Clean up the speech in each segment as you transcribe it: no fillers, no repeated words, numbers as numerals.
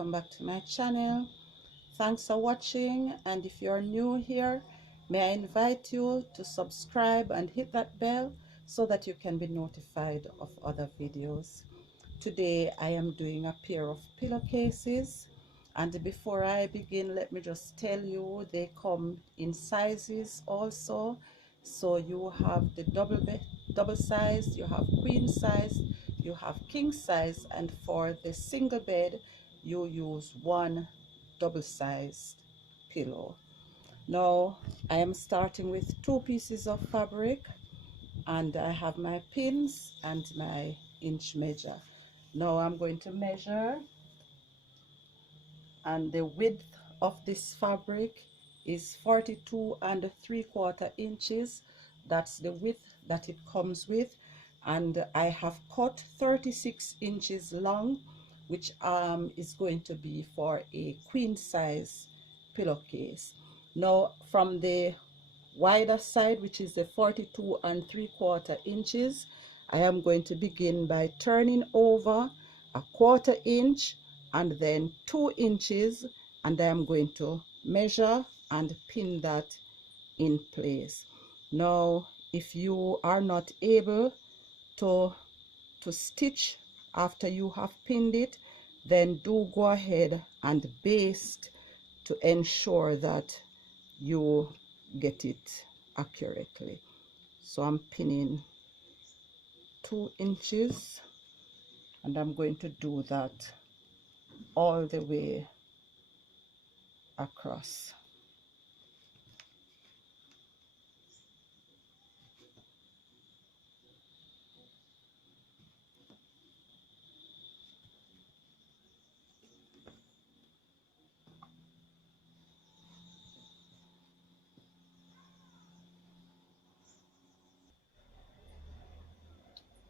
welcome back to my channel. Thanks for watching, and if you're new here, may I invite you to subscribe and hit that bell so that you can be notified of other videos. Today I am doing a pair of pillowcases, and before I begin, let me just tell you they come in sizes also. So you have the double size, you have queen size, you have king size, and for the single bed you use one double-sized pillow. Now I am starting with 2 pieces of fabric, and I have my pins and my inch measure. Now I'm going to measure, and the width of this fabric is 42 3/4 inches. That's the width that it comes with, and I have cut 36 inches long, which is going to be for a queen size pillowcase. Now from the wider side, which is the 42 3/4 inches, I am going to begin by turning over 1/4 inch and then 2 inches, and I am going to measure and pin that in place. Now if you are not able to stitch after you have pinned it, then do go ahead and baste to ensure that you get it accurately. So I'm pinning 2 inches, and I'm going to do that all the way across.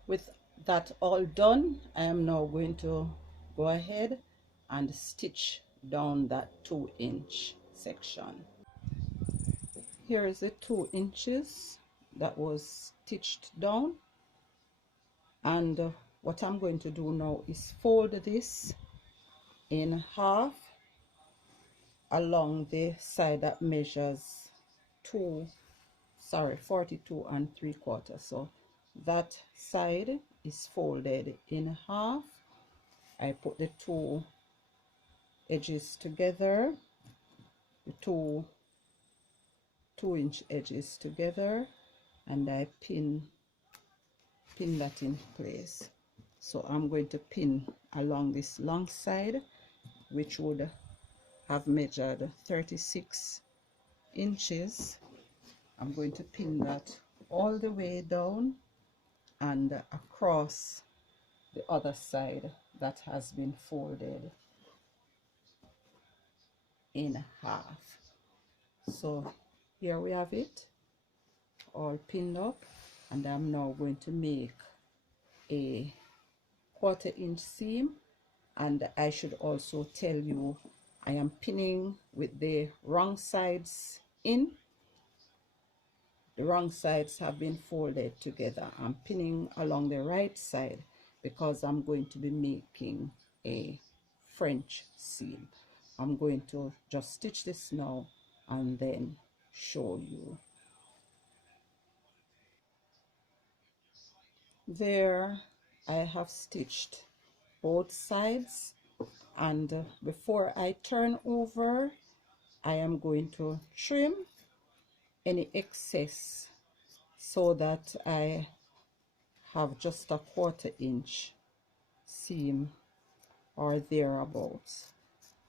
With that all done, I am now going to go ahead and stitch down that 2-inch section. Here is the 2 inches that was stitched down, and what I'm going to do now is fold this in half along the side that measures 42 3/4. So that side is folded in half. I put the 2 edges together, the 2-inch edges together, and I pin that in place. So I'm going to pin along this long side, which would have measured 36 inches. I'm going to pin that all the way down and across the other side that has been folded in half. So here we have it all pinned up, and I'm now going to make a 1/4 inch seam. And I should also tell you, I am pinning with the wrong sides in. The wrong sides have been folded together. I'm pinning along the right side because I'm going to be making a French seam. I'm going to just stitch this now and then show you. There, I have stitched both sides, and before I turn over, I am going to trim any excess so that I have just a 1/4 inch seam or thereabouts.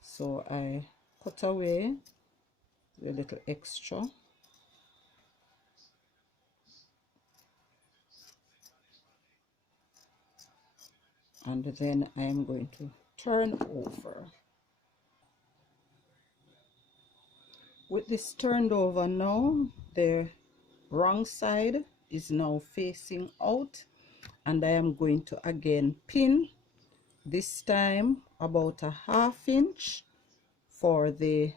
So I cut away the little extra, and then I am going to turn over. With this turned over now, the wrong side is now facing out, and I am going to again pin, this time about a 1/2 inch for the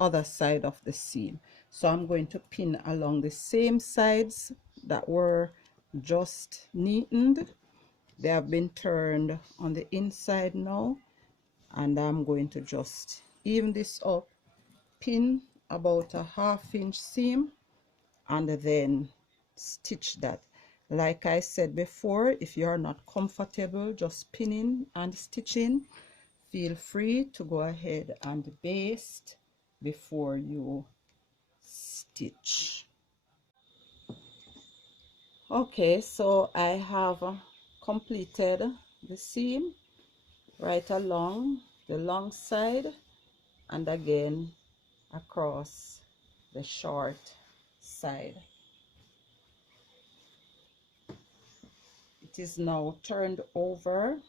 other side of the seam. So I'm going to pin along the same sides that were just neatened. They have been turned on the inside now, and I'm going to just even this up, pin about a 1/2 inch seam, and then stitch that. Like I said before, if you are not comfortable just pinning and stitching, feel free to go ahead and baste before you stitch. Okay, so I have completed the seam right along the long side and again across the short side. It is now turned over,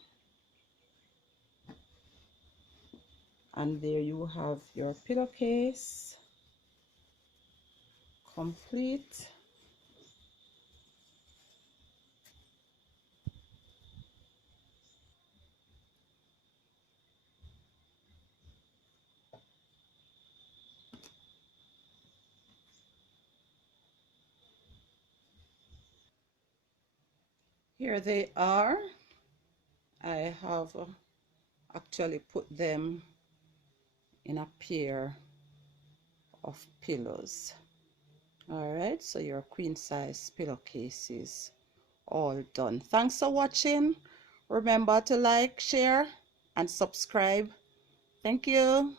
and there you have your pillowcase complete. Here they are. I have actually put them in a pair of pillows. All right, so your queen size pillowcase is all done. Thanks for watching. Remember to like, share, and subscribe. Thank you.